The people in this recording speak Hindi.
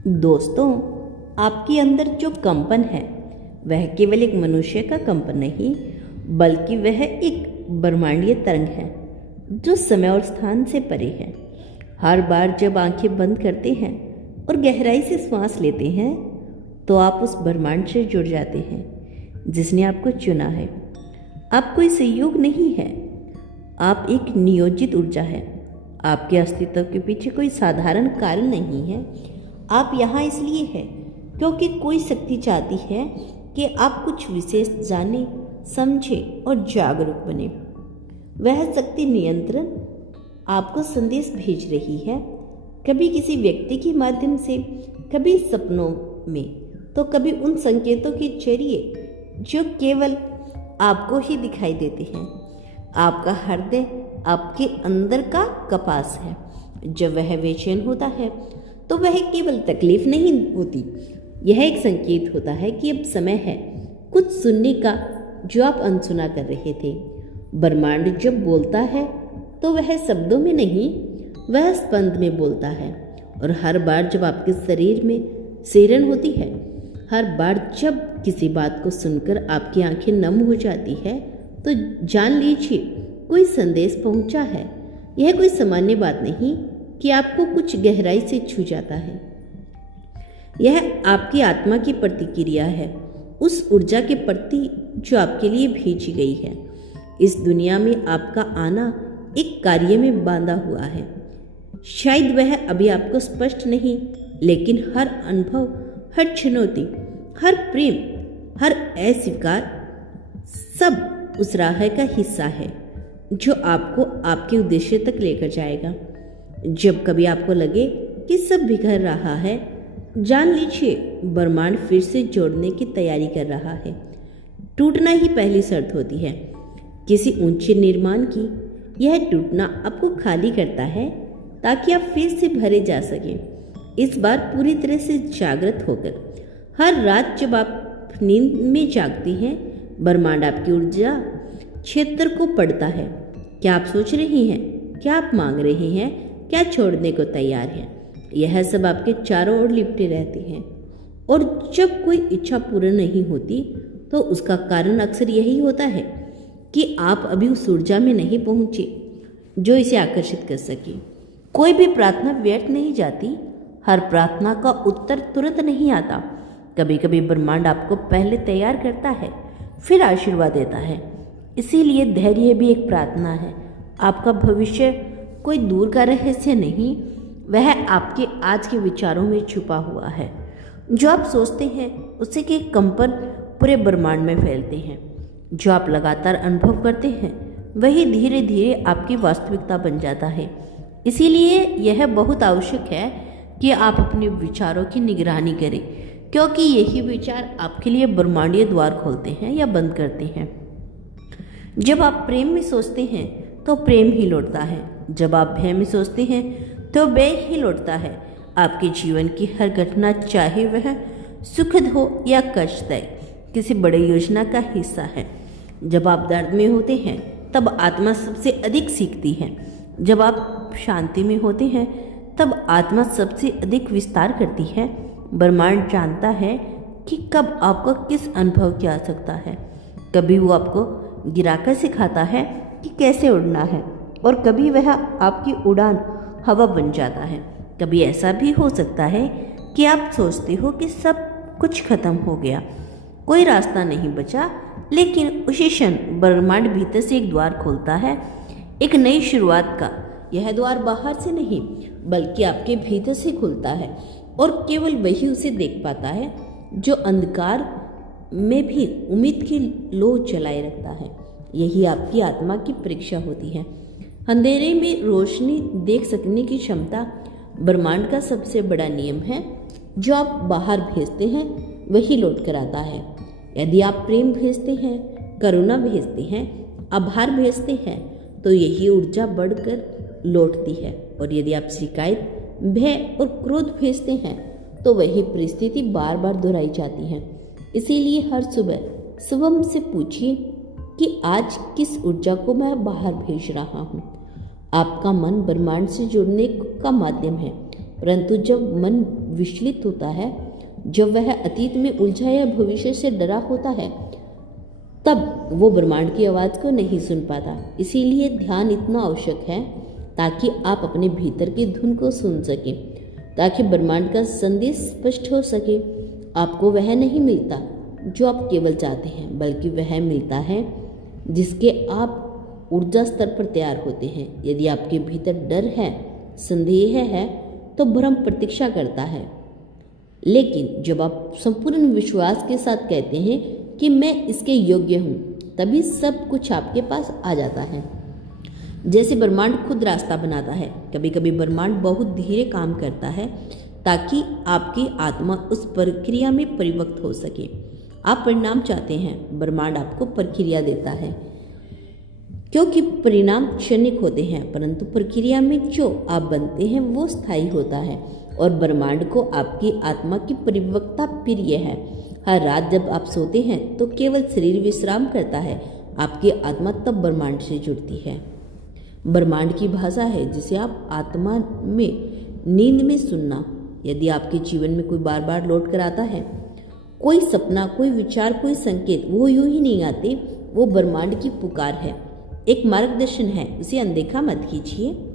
दोस्तों, आपके अंदर जो कंपन है वह केवल एक मनुष्य का कंपन नहीं, बल्कि वह एक ब्रह्मांडीय तरंग है जो समय और स्थान से परे है। हर बार जब आंखें बंद करते हैं और गहराई से सांस लेते हैं तो आप उस ब्रह्मांड से जुड़ जाते हैं जिसने आपको चुना है। आप कोई संयोग नहीं है, आप एक नियोजित ऊर्जा है। आपके अस्तित्व के पीछे कोई साधारण कारण नहीं है। आप यहाँ इसलिए हैं क्योंकि कोई शक्ति चाहती है कि आप कुछ विशेष जाने, समझे और जागरूक बने। वह शक्ति नियंत्रण आपको संदेश भेज रही है, कभी किसी व्यक्ति के माध्यम से, कभी सपनों में, तो कभी उन संकेतों के जरिए जो केवल आपको ही दिखाई देते हैं। आपका हृदय आपके अंदर का कपास है। जब वह बेचैन होता है तो वह केवल तकलीफ नहीं होती, यह एक संकेत होता है कि अब समय है कुछ सुनने का जो आप अनसुना कर रहे थे। ब्रह्मांड जब बोलता है तो वह शब्दों में नहीं, वह स्पंद में बोलता है। और हर बार जब आपके शरीर में सिहरन होती है, हर बार जब किसी बात को सुनकर आपकी आंखें नम हो जाती है, तो जान लीजिए कोई संदेश पहुंचा है। यह कोई सामान्य बात नहीं कि आपको कुछ गहराई से छू जाता है। यह आपकी आत्मा की प्रतिक्रिया है, उस ऊर्जा के प्रति जो आपके लिए भेजी गई है। इस दुनिया में आपका आना एक कार्य में बांधा हुआ है। शायद वह अभी आपको स्पष्ट नहीं, लेकिन हर अनुभव, हर चुनौती, हर प्रेम, हर अस्वीकार, सब उस राह का हिस्सा है जो आपको आपके उद्देश्य तक लेकर जाएगा। जब कभी आपको लगे कि सब बिखर रहा है, जान लीजिए ब्रह्मांड फिर से जोड़ने की तैयारी कर रहा है। टूटना ही पहली शर्त होती है किसी ऊंचे निर्माण की। यह टूटना आपको खाली करता है ताकि आप फिर से भरे जा सकें, इस बार पूरी तरह से जागृत होकर। हर रात जब आप नींद में जागते हैं, ब्रह्मांड आपकी ऊर्जा क्षेत्र को पढ़ता है। क्या आप सोच रही हैं, क्या आप मांग रहे हैं, क्या छोड़ने को तैयार हैं? यह सब आपके चारों ओर लिपटे रहते हैं। और जब कोई इच्छा पूर्ण नहीं होती तो उसका कारण अक्सर यही होता है कि आप अभी उस ऊर्जा में नहीं पहुंचे जो इसे आकर्षित कर सके। कोई भी प्रार्थना व्यर्थ नहीं जाती, हर प्रार्थना का उत्तर तुरंत नहीं आता। कभी कभी ब्रह्मांड आपको पहले तैयार करता है, फिर आशीर्वाद देता है। इसीलिए धैर्य भी एक प्रार्थना है। आपका भविष्य कोई दूर का रहस्य नहीं, वह आपके आज के विचारों में छुपा हुआ है। जो आप सोचते हैं उससे के कंपन पूरे ब्रह्मांड में फैलते हैं। जो आप लगातार अनुभव करते हैं वही धीरे धीरे आपकी वास्तविकता बन जाता है। इसीलिए यह बहुत आवश्यक है कि आप अपने विचारों की निगरानी करें, क्योंकि यही विचार आपके लिए ब्रह्मांडीय द्वार खोलते हैं या बंद करते हैं। जब आप प्रेम में सोचते हैं तो प्रेम ही लौटता है। जब आप भय में सोचते हैं तो भय ही लौटता है। आपके जीवन की हर घटना, चाहे वह सुखद हो या कष्टदायक, किसी बड़ी योजना का हिस्सा है। जब आप दर्द में होते हैं तब आत्मा सबसे अधिक सीखती है। जब आप शांति में होते हैं तब आत्मा सबसे अधिक विस्तार करती है। ब्रह्मांड जानता है कि कब आपको किस अनुभव की आवश्यकता है। कभी वो आपको गिराकर सिखाता है कि कैसे उड़ना है, और कभी वह आपकी उड़ान हवा बन जाता है। कभी ऐसा भी हो सकता है कि आप सोचते हो कि सब कुछ खत्म हो गया, कोई रास्ता नहीं बचा, लेकिन उसी क्षण ब्रह्मांड भीतर से एक द्वार खोलता है, एक नई शुरुआत का। यह द्वार बाहर से नहीं बल्कि आपके भीतर से खुलता है, और केवल वही उसे देख पाता है जो अंधकार में भी उम्मीद की लौ जलाए रखता है। यही आपकी आत्मा की परीक्षा होती है। अंधेरे में रोशनी देख सकने की क्षमता ब्रह्मांड का सबसे बड़ा नियम है। जो आप बाहर भेजते हैं वही लौट कर आता है। यदि आप प्रेम भेजते हैं, करुणा भेजते हैं, आभार भेजते हैं, तो यही ऊर्जा बढ़कर लौटती है। और यदि आप शिकायत, भय और क्रोध भेजते हैं तो वही परिस्थिति बार बार दोहराई जाती है। इसीलिए हर सुबह स्वयं से पूछिए कि आज किस ऊर्जा को मैं बाहर भेज रहा हूँ। आपका मन ब्रह्मांड से जुड़ने का माध्यम है, परंतु जब मन विचलित होता है, जब वह अतीत में उलझा या भविष्य से डरा होता है, तब वो ब्रह्मांड की आवाज़ को नहीं सुन पाता। इसीलिए ध्यान इतना आवश्यक है ताकि आप अपने भीतर की धुन को सुन सकें, ताकि ब्रह्मांड का संदेश स्पष्ट हो सके। आपको वह नहीं मिलता जो आप केवल चाहते हैं, बल्कि वह मिलता है जिसके आप ऊर्जा स्तर पर तैयार होते हैं। यदि आपके भीतर डर है, संदेह है, तो भ्रम प्रतीक्षा करता है। लेकिन जब आप संपूर्ण विश्वास के साथ कहते हैं कि मैं इसके योग्य हूँ, तभी सब कुछ आपके पास आ जाता है। जैसे ब्रह्मांड खुद रास्ता बनाता है, कभी कभी ब्रह्मांड बहुत धीरे काम करता है ताकि आपकी आत्मा उस प्रक्रिया में परिपक्व हो सके। आप परिणाम चाहते हैं, ब्रह्मांड आपको प्रक्रिया देता है, क्योंकि परिणाम क्षणिक होते हैं, परंतु प्रक्रिया में जो आप बनते हैं वो स्थायी होता है। और ब्रह्मांड को आपकी आत्मा की परिपक्वता प्रिय है। हर रात जब आप सोते हैं तो केवल शरीर विश्राम करता है, आपकी आत्मा तब ब्रह्मांड से जुड़ती है। ब्रह्मांड की भाषा है जिसे आप आत्मा में नींद में सुनना। यदि आपके जीवन में कोई बार बार लौट कर आता है, कोई सपना, कोई विचार, कोई संकेत, वो यूं ही नहीं आते, वो ब्रह्मांड की पुकार है, एक मार्गदर्शन है। उसे अनदेखा मत कीजिए।